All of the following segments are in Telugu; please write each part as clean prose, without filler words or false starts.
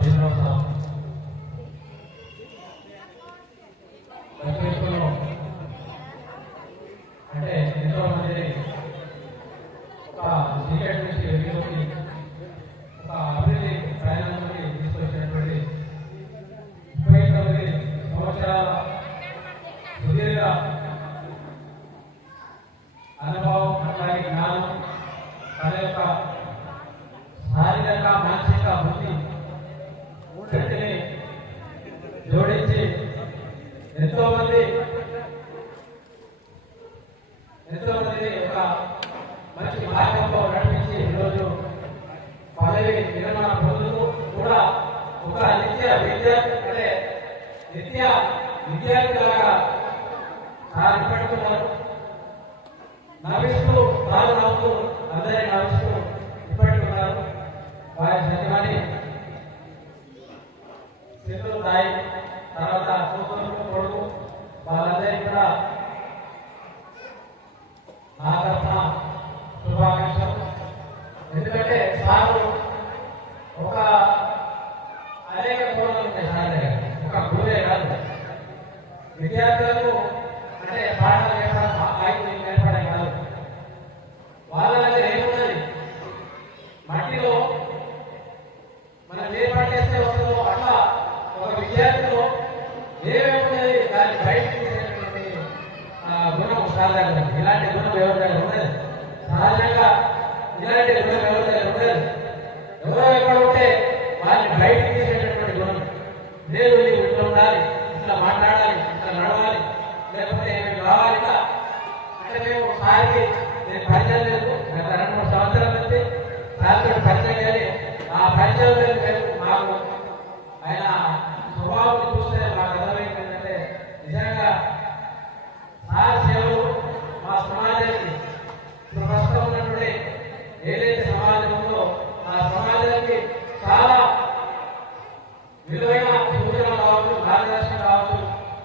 భీమరావు అంటే ఎంతో మంది ఒక సీక్రెట్ నుంచి వెలుగులోకి ఒక అభివృద్ధి ప్రయాణంలోకి తీసుకొచ్చినటువంటి 39 సంవత్సరాల సుదీర్ఘ అనుభవం అట్లాగే జ్ఞానం తన యొక్క శారీరక మానసిక బుద్ధి మూడింటిని జోడించి ఎంతో మందిని ఒక మంచి మార్గంలో నడిపించి ఈరోజు పదవి విరమణ పొందుతూ కూడా ఒక నిత్య విద్యార్థిలాగా నిలబడుతున్నారు. నవ్విస్తూ బాగా నవ్వుతూ అందరినీ నవ్విస్తూ నిలబడుతున్నారు. వారి చదివాని సింధు తాయి తర్వాత కూతురు కొడుకు వాళ్ళందరికీ కూడా నా తరఫున శుభాకాంక్షలు. ఎందుకంటే సారు ఒక అనేక కోణాలు ఉంటాయి. సార్ దగ్గర ఒక గురువే కాదు, విద్యార్థులకు అంటే పాఠాలు నేర్పడం కాదు. వాళ్ళ దగ్గర ఏమున్నది, మట్టిలో మనం ఏ పాట చేస్తే వస్తుందో అట్లా ఒక విద్యార్థిలో ఏమేమున్నది దాన్ని బయటకు తీసేటువంటి గుణం సాధారణ. ఇలాంటి గుణం ఎవరి దగ్గర ఉండదు. సహజంగా ఇలాంటి గుణం ఎవరి దగ్గర ఉండదు. ఎవరో ఎక్కడ ఉంటే వాళ్ళని బయటకు తీసేటటువంటి గుణం లేదు. నీవు ఇట్లా ఉండాలి, ఇట్లా మాట్లాడాలి, ఇట్లా నడవాలి, లేకపోతే మేము కావాలి అంటే మేము సారికి నేను పరిచయం లేదు. గత 2-3 సంవత్సరాల నుంచి సార్తో పరిచయం చేయాలి. ఆ పరిచయం లేదు మాకు ఆయన స్వభావం చూస్తే మాకు అర్థమైంది ఏంటంటే నిజంగా సార్ సేవలు మా సమాజానికి ప్రస్తుతం ఉన్నటువంటి ఏదైతే సమాజం ఉందో ఆ సమాజానికి చాలా విలువైన సూచనలు కావచ్చు, మార్గదర్శనం కావచ్చు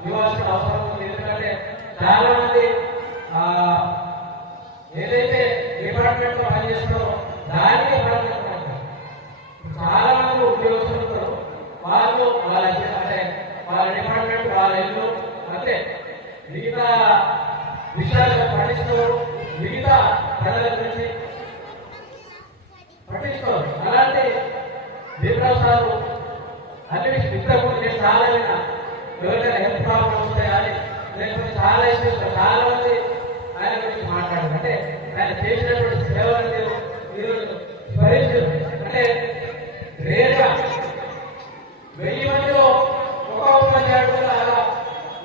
ఇవ్వాల్సిన అవసరం ఉంది. ఎందుకంటే చాలా మంది ఏదైతే డిపార్ట్మెంట్ లో పనిచేస్తారో దానికి చాలా మంది ఉద్యోగస్తులు ఉంటారు. వాళ్ళు అంటే వాళ్ళ డిపార్ట్మెంట్ వాళ్ళ ఇల్లు అంతే, మిగతా విషయాలు పట్టించుకోరు, మిగతా ప్రజల గురించి పట్టించుకోరు. అలాంటి భీమరావు సారు అన్ని ఇంతకుముందు నేను చాలా ఎవరికైనా హెల్త్ ప్రాబ్లమ్స్ వస్తాయని లేకపోతే చాలా ఇష్యూస్ చాలా మంది ఆయన గురించి మాట్లాడారు. అంటే ఆయన చేసినటువంటి సేవలు ఈరోజు స్మరించారు. అంటే రేరుగా 1000 మందిలో ఒక ఉపాధ్యాయుడు కూడా అలా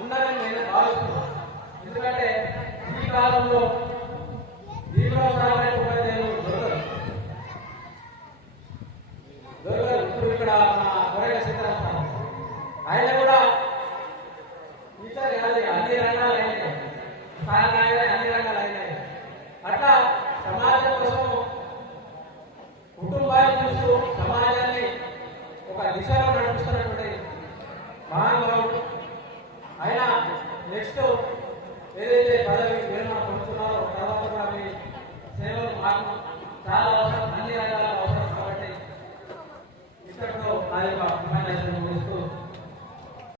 ఉన్నారని నేను భావిస్తున్నాను. ఎందుకంటే ఈ కాలంలో భీమరావు సార్ అనే ఉపాధ్యాయులు దొరకరు. ఇప్పుడు ఇక్కడ మా కొరగ సీతారాం ఆయన కూడా టీచర్ కాదు, అన్ని రంగాలు అయినాయి. సార్ అన్ని రంగాలు అయినాయి. అట్లా సమాజం కోసం కుటుంబాన్ని చూస్తూ సమాజాన్ని ఒక దిశలో నడిపిస్తున్నటువంటి మహానుభావుడు ఆయన. నెక్స్ట్ ఏదైతే పదవి విరమణ పొందుతున్నారో తర్వాత కూడా మీ సేవలు మాకు చాలా అవసరం, అన్ని రంగాల అవసరం. కాబట్టి ఇక్కడితో నా యొక్క ఉపన్యాసం ముగిస్తూ